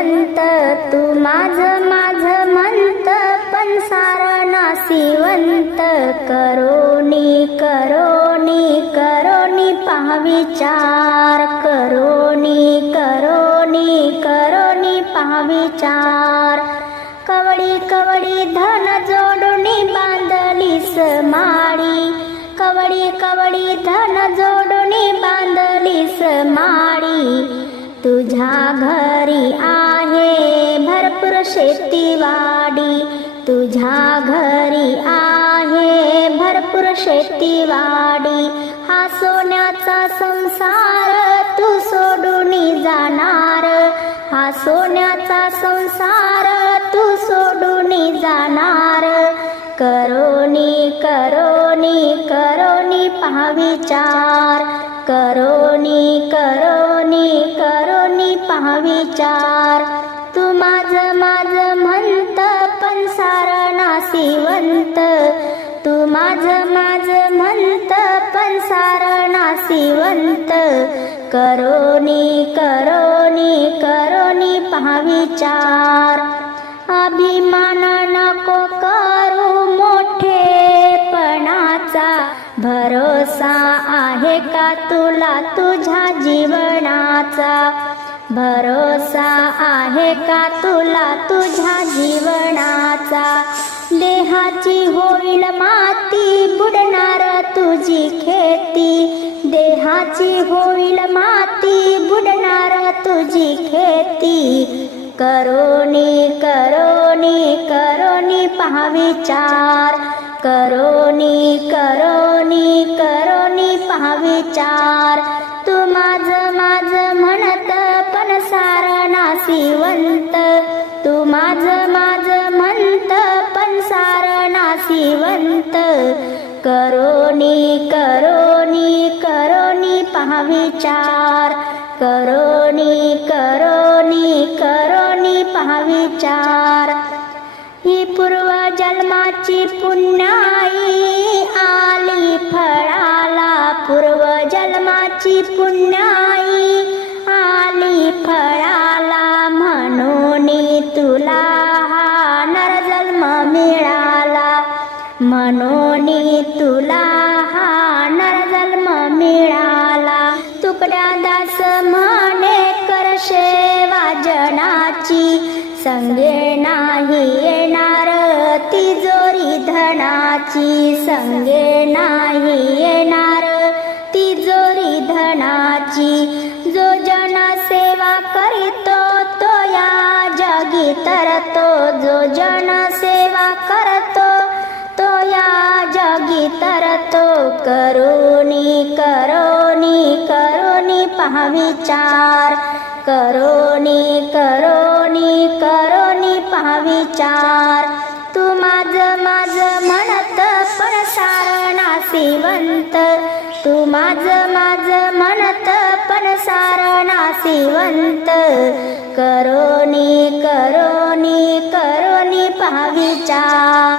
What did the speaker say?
नाशिवंत तू माझ माझ म्हणत पण सारा नाशिवंत करोनी करोनी करोनी पहा विचार करोनी करोनी करोनी पहा विचार कवळी कवळी धन जोडणी बांधली समाळी कवळी कवळी धन जोडणी बांधली माळी. तुझ्या घरी शेतीवाडी तुझ्या घरी आहे भरपूर शेतीवाडी. हा सोन्याचा संसार तू सोडून जाणार. हा सोन्याचा संसार तू सोडून जाणार. करोनी करोनी करोनी पहा विचार करोनी करोनी करोनी पहा विचार सारा तू माझ माझ म्हणत पण सारा नाशिवंत करोनी करोनी करोनी पहा विचार अभिमान नको करू मोठेपणाचा भरोसा आहे का तुला तुझ्या जीवनाचा? भरोसा आहे का तुला तुझ्या जीवन माझी होईल माती बुडणार तुझी खेती. देहाची होईल माती बुडणार तुझी खेती. करोनी करोनी करोनी पहा विचार करोनी करोनी करोनी पहा विचार तू माझ माझ म्हणत पण सारा नासिवंत. तू माझ नाशिवंत करोनी करोनी करोनी पहा विचार करोनी करोनी करोनी पहा विचार ही पूर्व जन्माची पुण्या म्हणून तुला हा नरजन्म मिळाला. तुकड्या दास म्हणे करशे वाजनाची संगे नाही येणार तिजोरी धनाची. संगे नाही येणार तिजोरी धनाची. जो जन सेवा करीतो तो या जगी तरतो. जो जन करोनी करोनी करोनी पहा विचार. करोनी करोनी करोनी पहा विचार. तू माझ माझ म्हणत पण नासिवंत. तू माझ माझ म्हणत पण नासिवंत. करोनी करोनी करोनी पहा विचार.